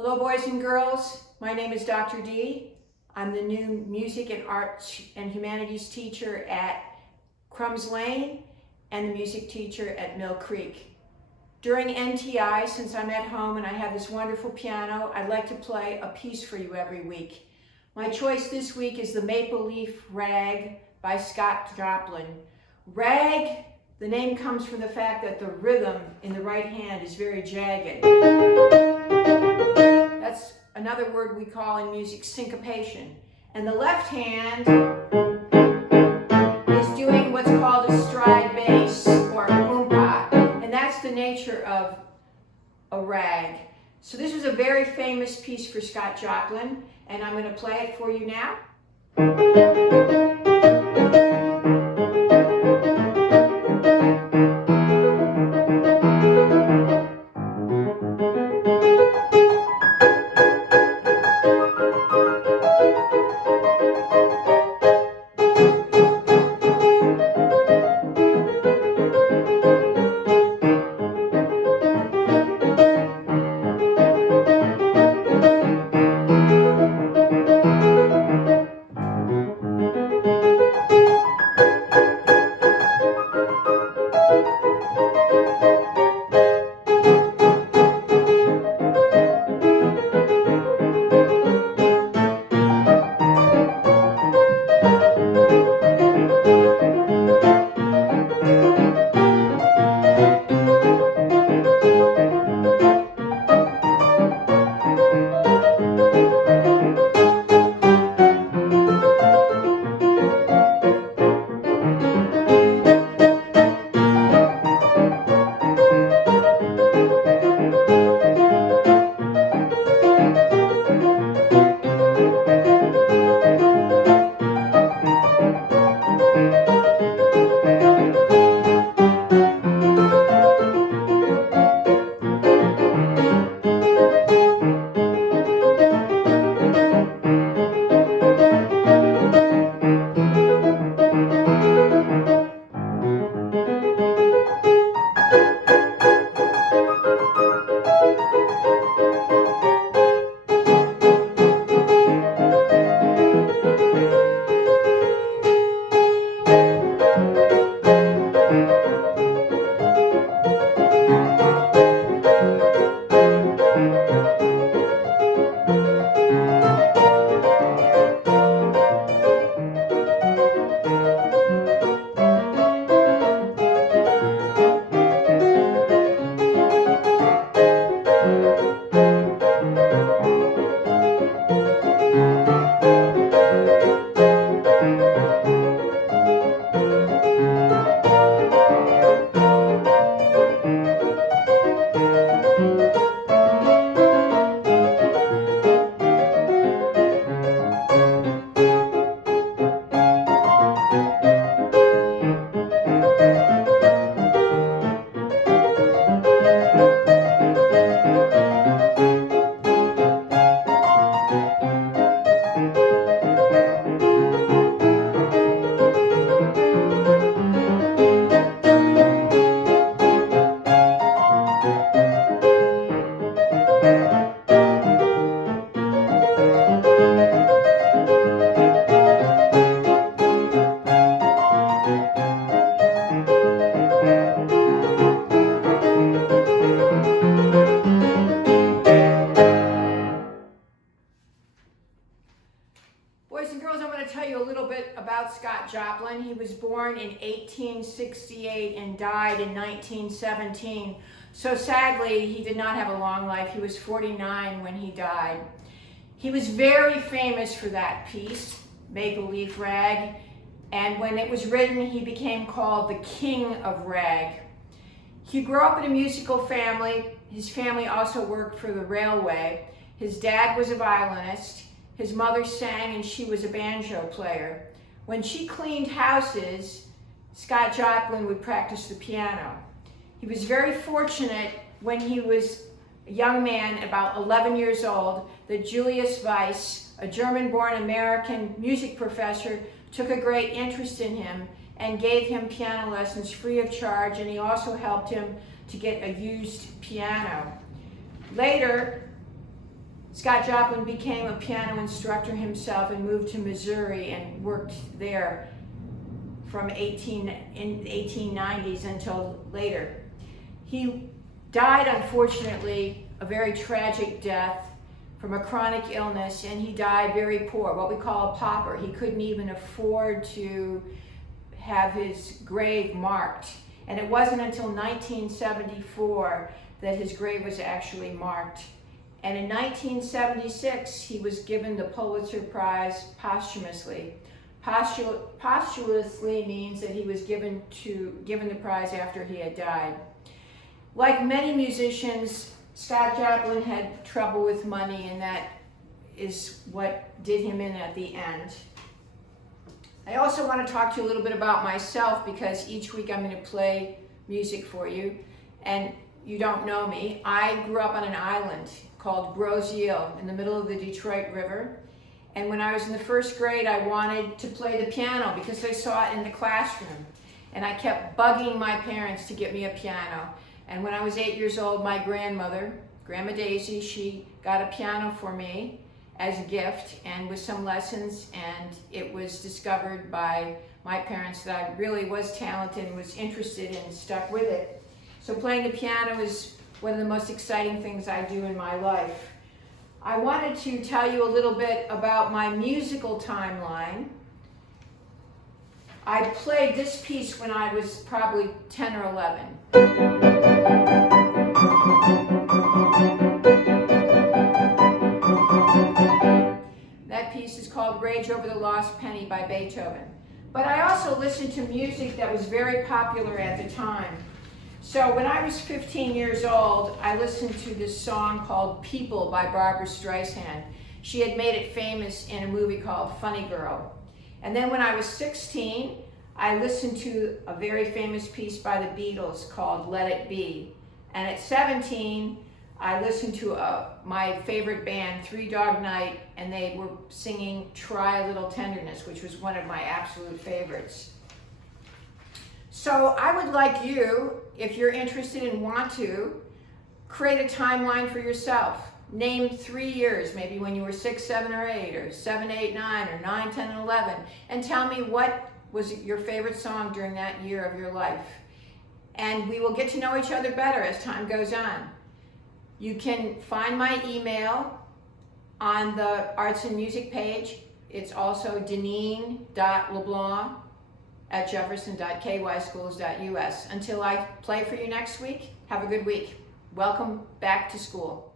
Hello boys and girls, my name is Dr. D. I'm the new music and arts and humanities teacher at Crumbs Lane and the music teacher at Mill Creek. During NTI, since I'm at home and I have this wonderful piano, I'd like to play a piece for you every week. My choice this week is the Maple Leaf Rag by Scott Joplin. Rag, the name comes from the fact that the rhythm in the right hand is very jagged. That's another word we call in music syncopation. And the left hand is doing what's called a stride bass or oompa. And that's the nature of a rag. So this was a very famous piece for Scott Joplin, and I'm going to play it for you now. Boys and girls, I'm going to tell you a little bit about Scott Joplin. He was born in 1868 and died in 1917. So sadly, he did not have a long life. He was 49 when he died. He was very famous for that piece, Maple Leaf Rag, and when it was written, he became called the King of Rag. He grew up in a musical family. His family also worked for the railway. His dad was a violinist. His mother sang and she was a banjo player. When she cleaned houses, Scott Joplin would practice the piano. He was very fortunate when he was a young man, about 11 years old, that Julius Weiss, a German-born American music professor, took a great interest in him and gave him piano lessons free of charge, and he also helped him to get a used piano. Later, Scott Joplin became a piano instructor himself and moved to Missouri and worked there from in the 1890s until later. He died, unfortunately, a very tragic death from a chronic illness, and he died very poor, what we call a pauper. He couldn't even afford to have his grave marked. And it wasn't until 1974 that his grave was actually marked. And in 1976, he was given the Pulitzer Prize posthumously. Posthumously means that he was given the prize after he had died. Like many musicians, Scott Joplin had trouble with money, and that is what did him in at the end. I also want to talk to you a little bit about myself, because each week I'm going to play music for you, and you don't know me. I grew up on an island called Gros Isle in the middle of the Detroit River, and when I was in the first grade I wanted to play the piano because I saw it in the classroom, and I kept bugging my parents to get me a piano. And when I was 8 years old, my grandmother, Grandma Daisy, she got a piano for me as a gift and with some lessons, and it was discovered by my parents that I really was talented and was interested and stuck with it. So playing the piano is one of the most exciting things I do in my life. I wanted to tell you a little bit about my musical timeline. I played this piece when I was probably 10 or 11. That piece is called Rage Over the Lost Penny by Beethoven. But I also listened to music that was very popular at the time. So when I was 15 years old, I listened to this song called People by Barbra Streisand. She had made it famous in a movie called Funny Girl. And then when I was 16, I listened to a very famous piece by the Beatles called Let It Be. And at 17, I listened to my favorite band, Three Dog Night, and they were singing Try a Little Tenderness, which was one of my absolute favorites. So I would like you, if you're interested and want to, create a timeline for yourself. Name 3 years, maybe when you were 6, 7, or 8, or 7, 8, 9, or 9, 10, and 11, and tell me what was your favorite song during that year of your life. And we will get to know each other better as time goes on. You can find my email on the Arts and Music page. It's also deneen.leblanc@jefferson.kyschools.us. Until I play for you next week, have a good week. Welcome back to school.